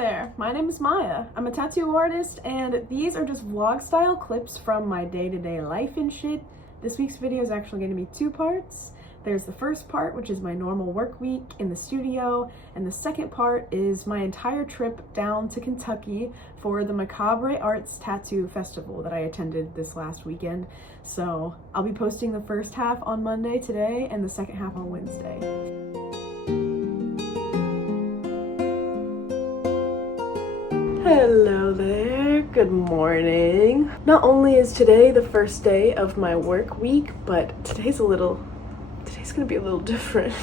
there, my name is Maya. I'm a tattoo artist, and these are just vlog style clips from my day-to-day life and shit. This week's video is actually going to be two parts. There's the first part, which is my normal work week in the studio, and the second part is my entire trip down to Kentucky for the Macabre Arts Tattoo Festival that I attended this last weekend. So I'll be posting the first half on Monday today and the second half on Wednesday. Hello there, good morning. Not only is today the first day of my work week, but today's gonna be a little different.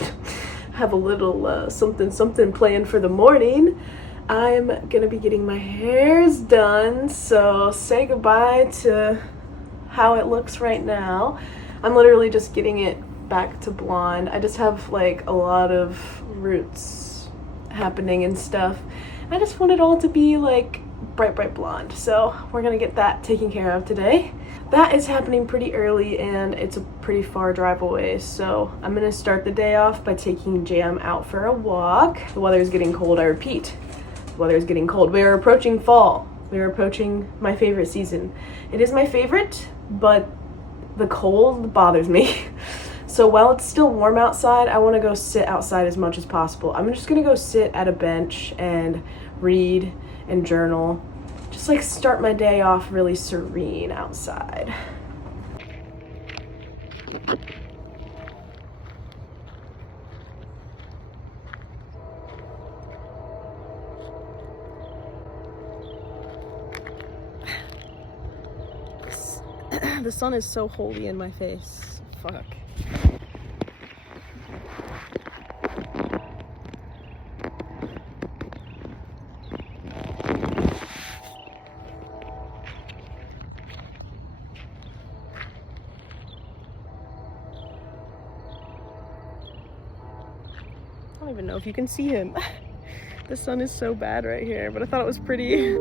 I have a little something planned for the morning. I'm gonna be getting my hairs done, so say goodbye to how it looks right now. I'm literally just getting it back to blonde. I just have like a lot of roots happening and stuff. I just want it all to be like bright blonde, so we're gonna get that taken care of today. That is happening pretty early and it's a pretty far drive away, so I'm gonna start the day off by taking Jam out for a walk. The weather is getting cold, I repeat. The weather is getting cold. We are approaching fall. We are approaching my favorite season. It is my favorite, but the cold bothers me. So while it's still warm outside, I want to go sit outside as much as possible. I'm just gonna go sit at a bench and read and journal. Just like start my day off really serene outside. The sun is so holy in my face. Fuck. I don't even know if you can see him. The sun is so bad right here, but I thought it was pretty.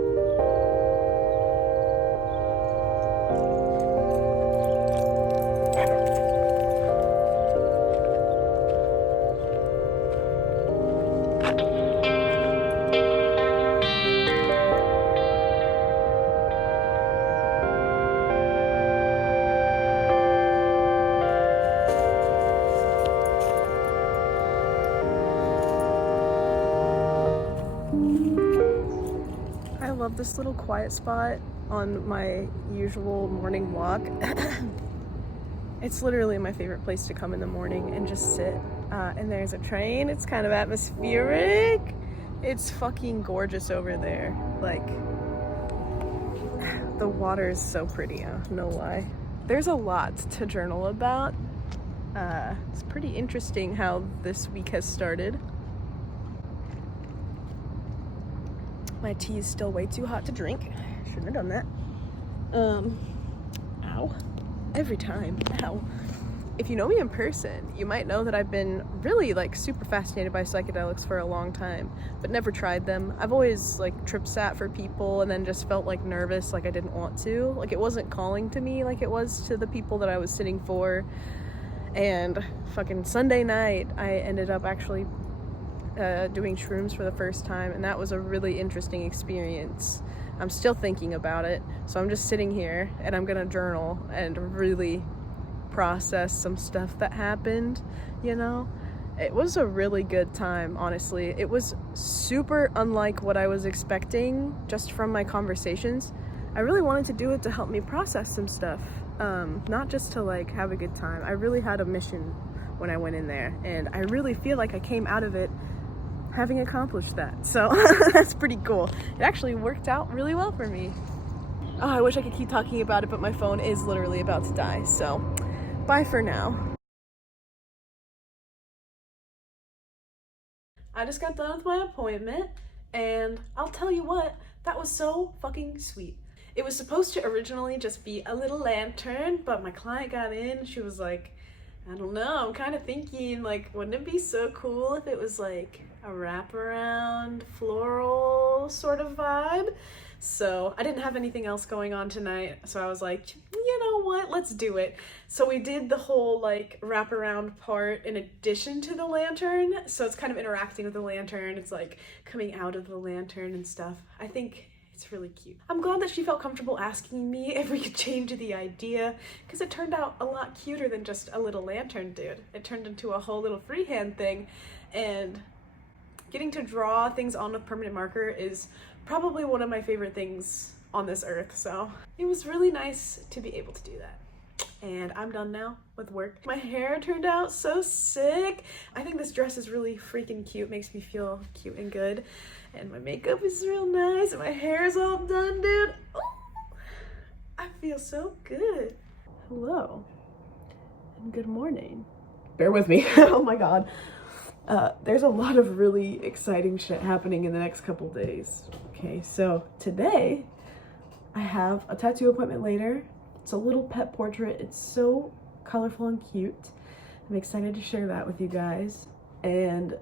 I love this little quiet spot on my usual morning walk. It's literally my favorite place to come in the morning and just sit. And there's a train. It's kind of atmospheric. It's fucking gorgeous over there. Like, the water is so pretty, no lie. There's a lot to journal about. It's pretty interesting how this week has started. My tea is still way too hot to drink. Shouldn't have done that. Ow. Every time. Ow. If you know me in person, you might know that I've been really like super fascinated by psychedelics for a long time, but never tried them. I've always like trip sat for people and then just felt like nervous, like I didn't want to. Like it wasn't calling to me like it was to the people that I was sitting for. And fucking Sunday night, I ended up actually doing shrooms for the first time, and that was a really interesting experience. I'm still thinking about it, so I'm just sitting here and I'm gonna journal and really process some stuff that happened, you know? It was a really good time, honestly. It was super unlike what I was expecting just from my conversations. I really wanted to do it to help me process some stuff, not just to like have a good time. I really had a mission when I went in there, and I really feel like I came out of it having accomplished that. So that's pretty cool. It actually worked out really well for me. Oh, I wish I could keep talking about it, but my phone is literally about to die. So bye for now. I just got done with my appointment, and I'll tell you what, that was so fucking sweet. It was supposed to originally just be a little lantern, but my client got in, she was like, I don't know, I'm kind of thinking, like, wouldn't it be so cool if it was like a wraparound floral sort of vibe? So I didn't have anything else going on tonight, so I was like, you know what, let's do it. So we did the whole like wraparound part in addition to the lantern, so it's kind of interacting with the lantern. It's like coming out of the lantern and stuff. I think it's really cute. I'm glad that she felt comfortable asking me if we could change the idea, because it turned out a lot cuter than just a little lantern dude. It turned into a whole little freehand thing, and getting to draw things on with permanent marker is probably one of my favorite things on this earth, so it was really nice to be able to do that. And I'm done now with work. My hair turned out so sick. I think this dress is really freaking cute, makes me feel cute and good. And my makeup is real nice, and my hair is all done, dude. Ooh, I feel so good. Hello, and good morning. Bear with me, oh my God. There's a lot of really exciting shit happening in the next couple days. Okay, so today I have a tattoo appointment later. It's a little pet portrait. It's so colorful and cute. I'm excited to share that with you guys. And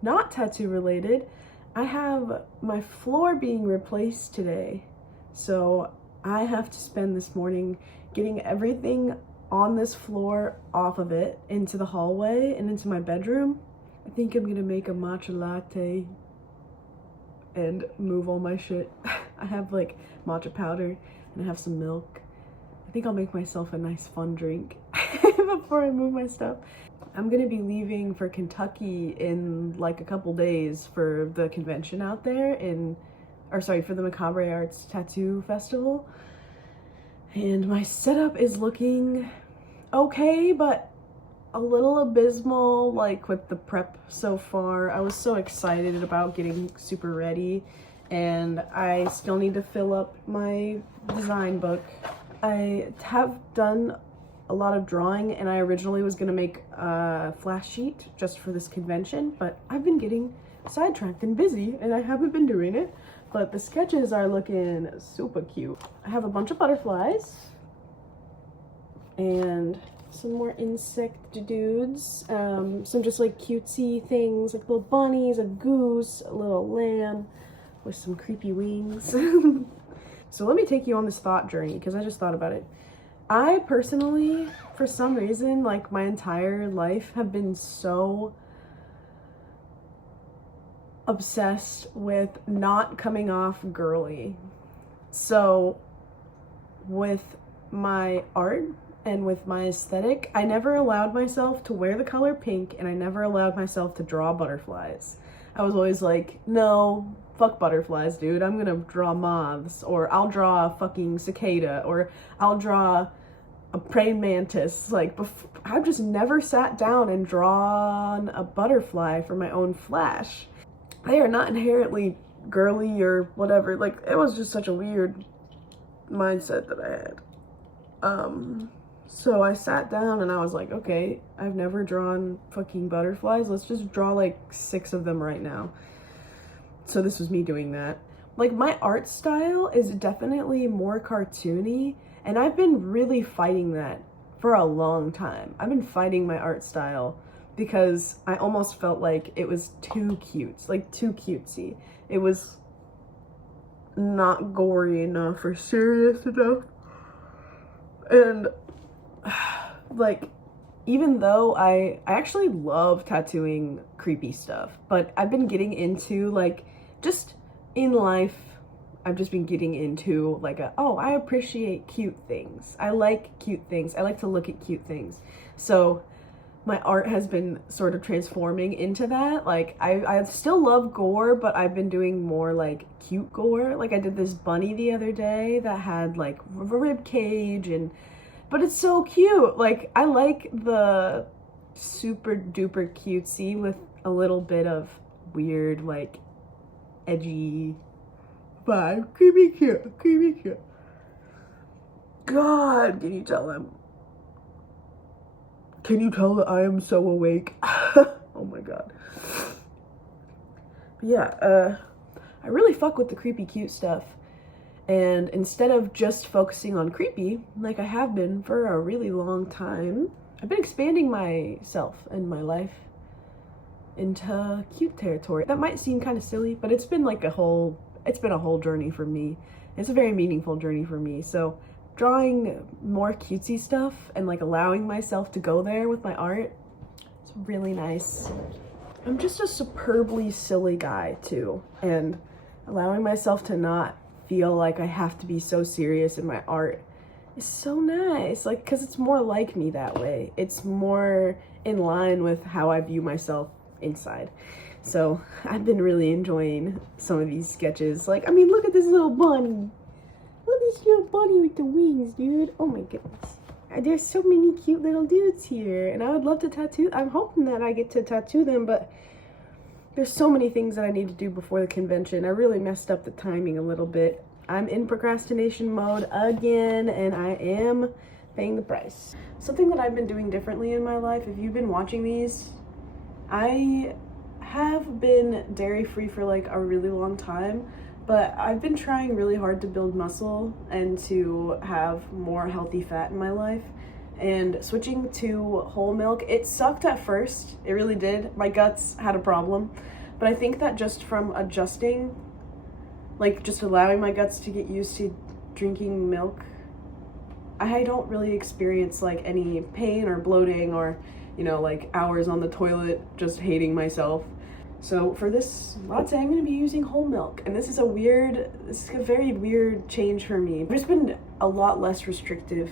not tattoo related, I have my floor being replaced today. So I have to spend this morning getting everything on this floor off of it into the hallway and into my bedroom. I think I'm gonna make a matcha latte and move all my shit. I have like matcha powder and I have some milk. I think I'll make myself a nice fun drink before I move my stuff. I'm gonna be leaving for Kentucky in like a couple days for the convention out there for the Macabre Arts Tattoo Festival. And my setup is looking okay, but a little abysmal, like with the prep so far. I was so excited about getting super ready, and I still need to fill up my design book. I have done a lot of drawing, and I originally was gonna make a flash sheet just for this convention, but I've been getting sidetracked and busy, and I haven't been doing it. But the sketches are looking super cute. I have a bunch of butterflies and some more insect dudes, some just like cutesy things like little bunnies, a goose, a little lamb with some creepy wings. So let me take you on this thought journey, because I just thought about it. I personally, for some reason, like my entire life, have been so obsessed with not coming off girly. So with my art and with my aesthetic, I never allowed myself to wear the color pink, and I never allowed myself to draw butterflies. I was always like, no, fuck butterflies, dude. I'm gonna draw moths, or I'll draw a fucking cicada, or I'll draw a praying mantis. Like, I've just never sat down and drawn a butterfly for my own flash. They are not inherently girly or whatever. Like, it was just such a weird mindset that I had. So I sat down and I was like, okay, I've never drawn fucking butterflies. Let's just draw like 6 of them right now. So this was me doing that. Like, my art style is definitely more cartoony, and I've been really fighting that for a long time. I've been fighting my art style because I almost felt like it was too cute, like too cutesy. It was not gory enough or serious enough. And like, even though I actually love tattooing creepy stuff, but I've been getting into, like, just in life, I've just been getting into like I appreciate cute things. I like cute things. I like to look at cute things. So my art has been sort of transforming into that. Like, I still love gore, but I've been doing more like cute gore. Like, I did this bunny the other day that had like a rib cage, but it's so cute. Like, I like the super duper cutesy with a little bit of weird, like, edgy vibe. Creepy cute, creepy cute. God, can you tell them? Can you tell that I am so awake? Oh my God. But yeah, I really fuck with the creepy cute stuff. And instead of just focusing on creepy, like I have been for a really long time, I've been expanding myself and my life into cute territory. That might seem kind of silly, but it's been like a whole it's been a whole journey for me. It's a very meaningful journey for me. So drawing more cutesy stuff and like allowing myself to go there with my art, it's really nice. I'm just a superbly silly guy too, and allowing myself to not feel like I have to be so serious in my art is so nice, like, because it's more like me that way. It's more in line with how I view myself inside. So I've been really enjoying some of these sketches. Like, I mean, look at this little bunny. Look at this little bunny with the wings, dude. Oh my goodness. There's so many cute little dudes here, and I would love to tattoo. I'm hoping that I get to tattoo them, but there's so many things that I need to do before the convention. I really messed up the timing a little bit. I'm in procrastination mode again, and I am paying the price. Something that I've been doing differently in my life, if you've been watching these, I have been dairy-free for like a really long time, but I've been trying really hard to build muscle and to have more healthy fat in my life. And switching to whole milk, it sucked at first. It really did. My guts had a problem. But I think that just from adjusting, like just allowing my guts to get used to drinking milk, I don't really experience like any pain or bloating or, you know, like hours on the toilet just hating myself. So for this latte, I'm gonna be using whole milk. And this is a very weird change for me. I've just been a lot less restrictive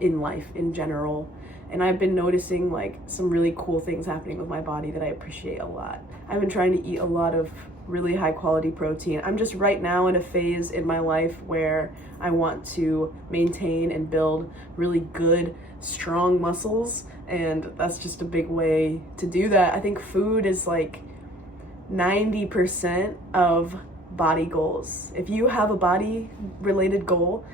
in life in general, and I've been noticing like some really cool things happening with my body that I appreciate a lot. I've been trying to eat a lot of really high quality protein. I'm just right now in a phase in my life where I want to maintain and build really good, strong muscles, and that's just a big way to do that. I think food is like 90% of body goals. If you have a body related goal,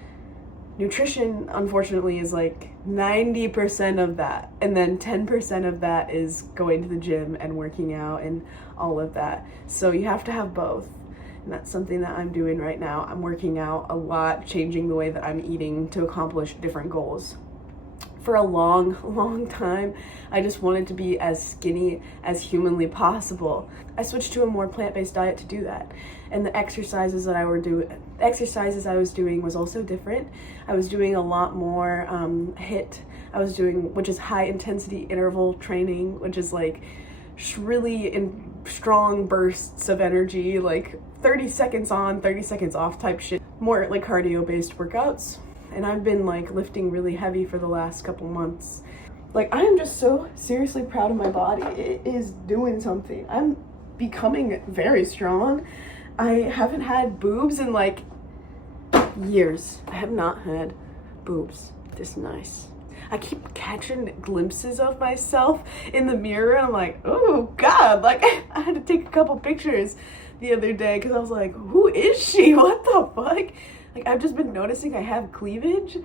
nutrition, unfortunately, is like 90% of that. And then 10% of that is going to the gym and working out and all of that. So you have to have both. And that's something that I'm doing right now. I'm working out a lot, changing the way that I'm eating to accomplish different goals. For a long time, I just wanted to be as skinny as humanly possible. I switched to a more plant-based diet to do that. And the exercises I was doing was also different. I was doing a lot more HIIT. Which is high intensity interval training, which is like really in strong bursts of energy, like 30 seconds on, 30 seconds off type shit. More like cardio based workouts. And I've been like lifting really heavy for the last couple months. Like, I am just so seriously proud of my body. It is doing something. I'm becoming very strong. I haven't had boobs in like years. I have not had boobs this nice. I keep catching glimpses of myself in the mirror, and I'm like, oh God, like I had to take a couple pictures the other day because I was like, who is she? What the fuck? Like, I've just been noticing I have cleavage.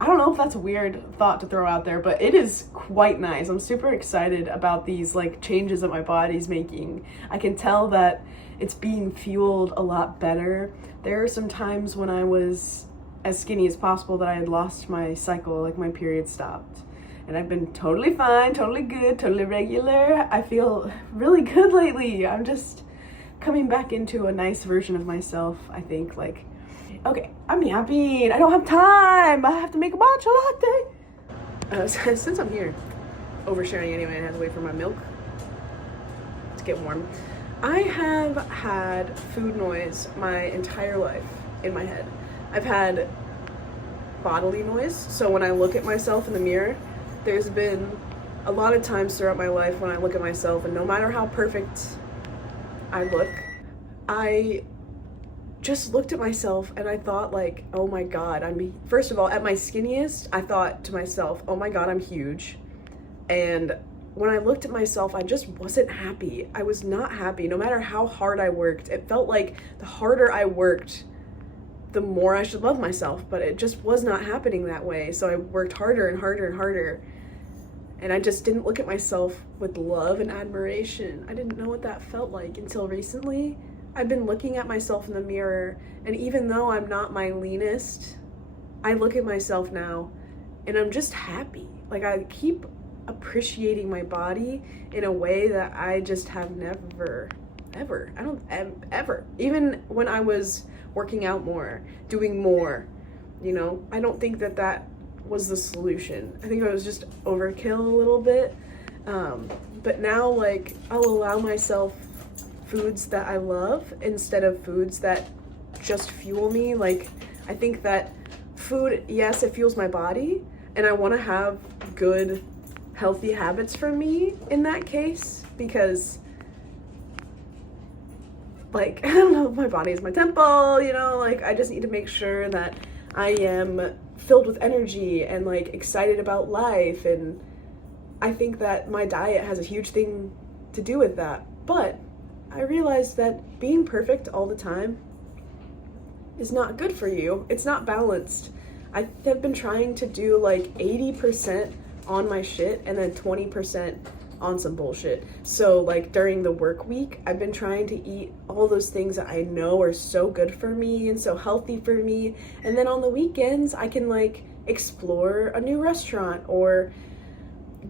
I don't know if that's a weird thought to throw out there, but it is quite nice. I'm super excited about these like changes that my body's making. I can tell that it's being fueled a lot better. There are some times when I was as skinny as possible that I had lost my cycle, like my period stopped. And I've been totally fine, totally good, totally regular. I feel really good lately. I'm just coming back into a nice version of myself, I think. Like, okay, I'm yapping. I don't have time. I have to make a matcha latte. Since I'm here, oversharing anyway, I have to wait for my milk to get warm. I have had food noise my entire life in my head. I've had bodily noise, so when I look at myself in the mirror, there's been a lot of times throughout my life when I look at myself, and no matter how perfect I look, I just looked at myself and I thought like, oh my God, first of all, at my skinniest, I thought to myself, oh my God, I'm huge. And when I looked at myself, I just wasn't happy. I was not happy, no matter how hard I worked. It felt like the harder I worked, the more I should love myself, but it just was not happening that way. So I worked harder and harder and harder. And I just didn't look at myself with love and admiration. I didn't know what that felt like until recently. I've been looking at myself in the mirror, and even though I'm not my leanest, I look at myself now and I'm just happy. Like, I keep appreciating my body in a way that I just have never ever. I don't ever. Even when I was working out more, doing more, you know, I don't think that that was the solution. I think I was just overkill a little bit. But now, like, I'll allow myself foods that I love instead of foods that just fuel me. Like, I think that food, yes, it fuels my body, and I want to have good, healthy habits for me in that case, because, like, I don't know, my body is my temple, you know, like, I just need to make sure that I am filled with energy and, like, excited about life, and I think that my diet has a huge thing to do with that. But I realized that being perfect all the time is not good for you. It's not balanced. I have been trying to do like 80% on my shit and then 20% on some bullshit. So like during the work week, I've been trying to eat all those things that I know are so good for me and so healthy for me. And then on the weekends, I can like explore a new restaurant or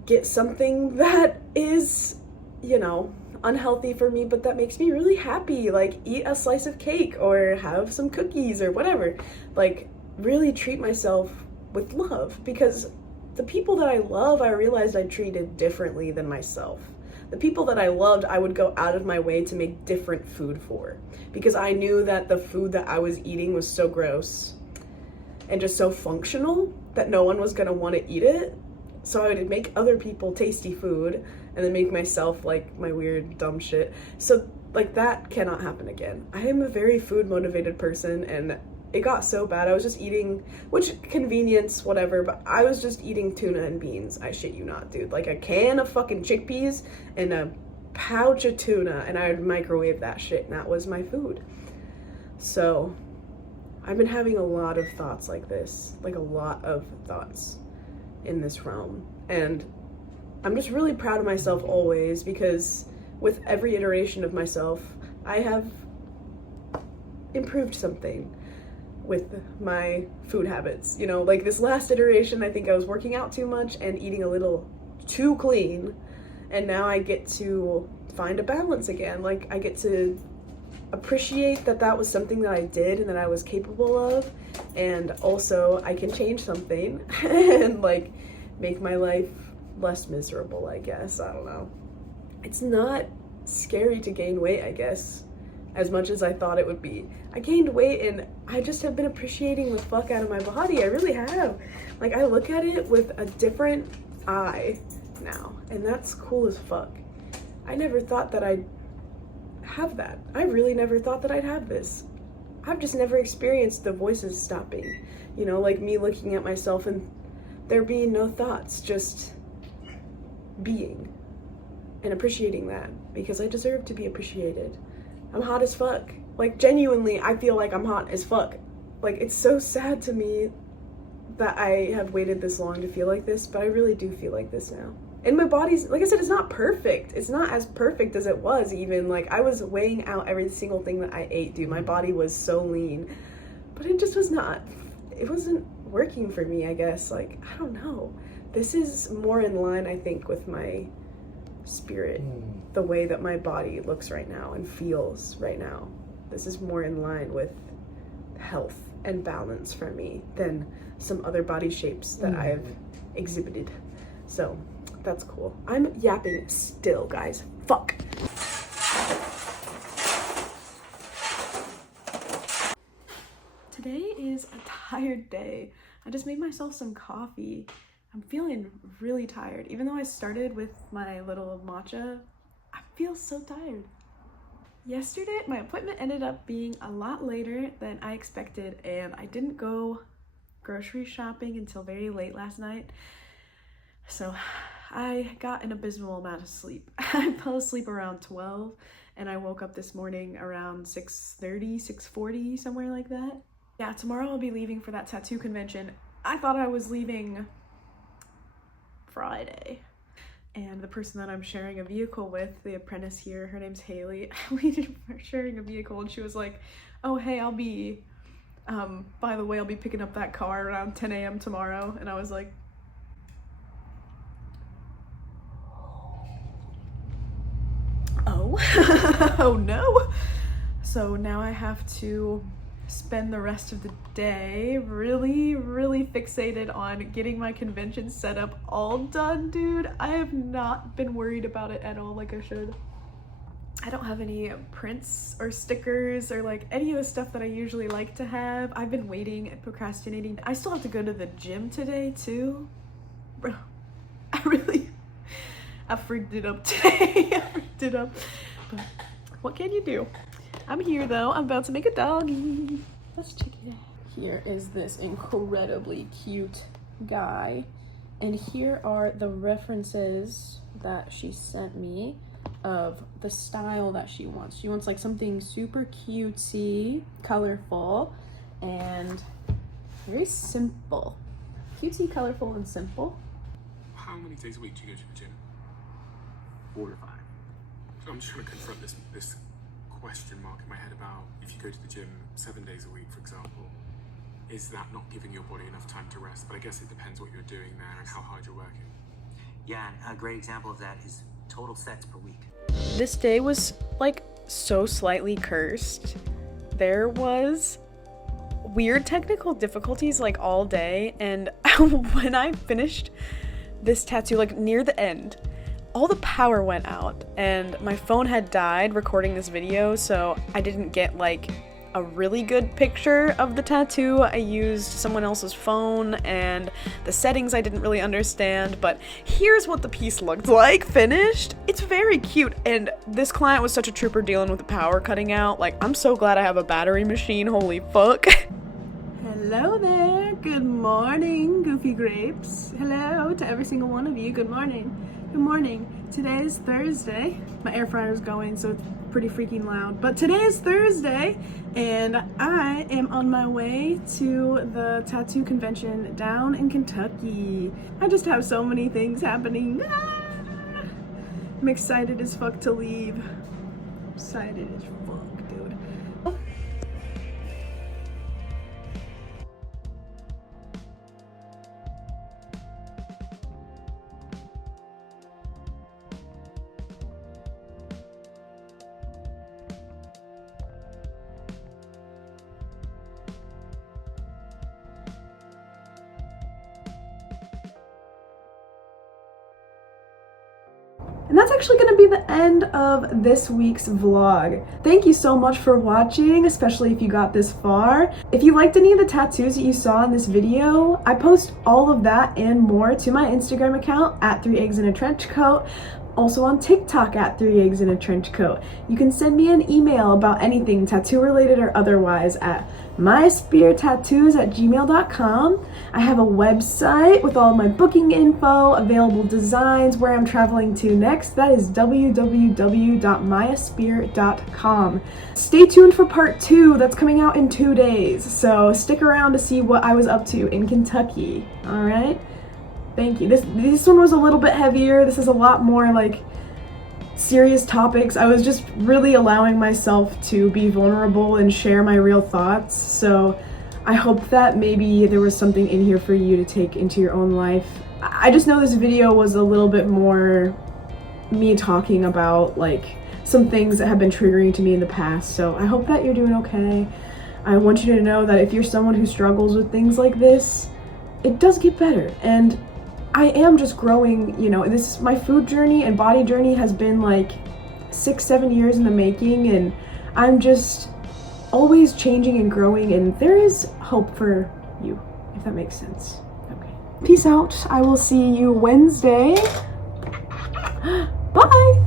get something that is, you know, unhealthy for me, but that makes me really happy. Like eat a slice of cake or have some cookies or whatever. Like really treat myself with love, because the people that I love, I realized I treated differently than myself. The people that I loved, I would go out of my way to make different food for, because I knew that the food that I was eating was so gross and just so functional that no one was gonna want to eat it. So I would make other people tasty food and then make myself like my weird dumb shit. So like that cannot happen again. I am a very food motivated person, and it got so bad. I was just eating, which convenience, whatever, but I was just eating tuna and beans. I shit you not, dude. Like a can of fucking chickpeas and a pouch of tuna, and I would microwave that shit, and that was my food. So I've been having a lot of thoughts like this, like a lot of thoughts in this realm, and I'm just really proud of myself always, because with every iteration of myself I have improved something with my food habits. You know, like this last iteration, I think I was working out too much and eating a little too clean, and now I get to find a balance again. Like I get to appreciate that that was something that I did and that I was capable of, and also I can change something and like make my life less miserable, I guess. I don't know. It's not scary to gain weight, I guess, as much as I thought it would be. I gained weight and I just have been appreciating the fuck out of my body. I really have. Like I look at it with a different eye now, and that's cool as fuck. I never thought that I'd have that. I really never thought that I'd have this. I've just never experienced the voices stopping, you know, like me looking at myself and there being no thoughts, just being and appreciating that, because I deserve to be appreciated. I'm hot as fuck. Like genuinely, I feel like I'm hot as fuck. Like it's so sad to me that I have waited this long to feel like this, but I really do feel like this now. And my body's, like I said, it's not perfect. It's not as perfect as it was even. Like I was weighing out every single thing that I ate, dude. My body was so lean, but it just was not, it wasn't working for me, I guess. Like, I don't know. This is more in line, I think, with my spirit, the way that my body looks right now and feels right now. This is more in line with health and balance for me than some other body shapes that I've exhibited. So that's cool. I'm yapping still, guys. Fuck. Today is a tired day. I just made myself some coffee. I'm feeling really tired. Even though I started with my little matcha, I feel so tired. Yesterday, my appointment ended up being a lot later than I expected, and I didn't go grocery shopping until very late last night. So I got an abysmal amount of sleep. I fell asleep around 12, and I woke up this morning around 6:30, 6:40, somewhere like that. Yeah, tomorrow I'll be leaving for that tattoo convention. I thought I was leaving Friday. And the person that I'm sharing a vehicle with, the apprentice here, her name's Haley, we were sharing a vehicle, and she was like, oh, hey, I'll be, by the way, I'll be picking up that car around 10 a.m. tomorrow. And I was like, oh, no. Oh no. So now I have to spend the rest of the day really fixated on getting my convention setup all done, dude. I have not been worried about it at all like I should. I don't have any prints or stickers or like any of the stuff that I usually like to have. I've been waiting and procrastinating. I still have to go to the gym today too. Bro, I freaked it up today. I freaked it up. But what can you do? I'm here though. I'm about to make a doggy. Let's check it out. Here is this incredibly cute guy. And here are the references that she sent me of the style that she wants. She wants like something super cutesy, colorful, and very simple. Cutesy, colorful, and simple. How many days a week do you go to the gym? 4 to 5. So I'm just trying to confront this question mark in my head about if you go to the gym 7 days a week, for example, is that not giving your body enough time to rest? But I guess it depends what you're doing there and how hard you're working. Yeah, and a great example of that is total sets per week. This day was like so slightly cursed. There was weird technical difficulties like all day, and when I finished this tattoo, like near the end, all the power went out and my phone had died recording this video, so I didn't get like a really good picture of the tattoo. I used someone else's phone and the settings I didn't really understand, but here's what the piece looked like finished. It's very cute, and this client was such a trooper dealing with the power cutting out. Like, I'm so glad I have a battery machine, holy fuck. Hello there, good morning, Goofy Grapes. Hello to every single one of you, good morning. Good morning. Today is Thursday. My air fryer is going, so it's pretty freaking loud. But today is Thursday, and I am on my way to the tattoo convention down in Kentucky. I just have so many things happening. I'm excited as fuck to leave. Excited as fuck, dude. And that's actually going to be the end of this week's vlog. Thank you so much for watching, especially if you got this far. If you liked any of the tattoos that you saw in this video, I post all of that and more to my Instagram account at 3 eggs in a trench coat. Also on TikTok at 3 eggs in a trench coat. You can send me an email about anything tattoo related or otherwise at myspeartattoos@gmail.com. I have a website with all my booking info, available designs, where I'm traveling to next. That is www.myaspear.com. Stay tuned for part 2. That's coming out in 2 days. So stick around to see what I was up to in Kentucky. All right. Thank you. This one was a little bit heavier. This is a lot more like serious topics. I was just really allowing myself to be vulnerable and share my real thoughts. So I hope that maybe there was something in here for you to take into your own life. I just know this video was a little bit more me talking about like some things that have been triggering to me in the past. So I hope that you're doing okay. I want you to know that if you're someone who struggles with things like this, it does get better. And I am just growing, you know. This, my food journey and body journey has been like 6-7 years in the making, and I'm just always changing and growing, and there is hope for you, if that makes sense. Okay. Peace out. I will see you Wednesday. Bye.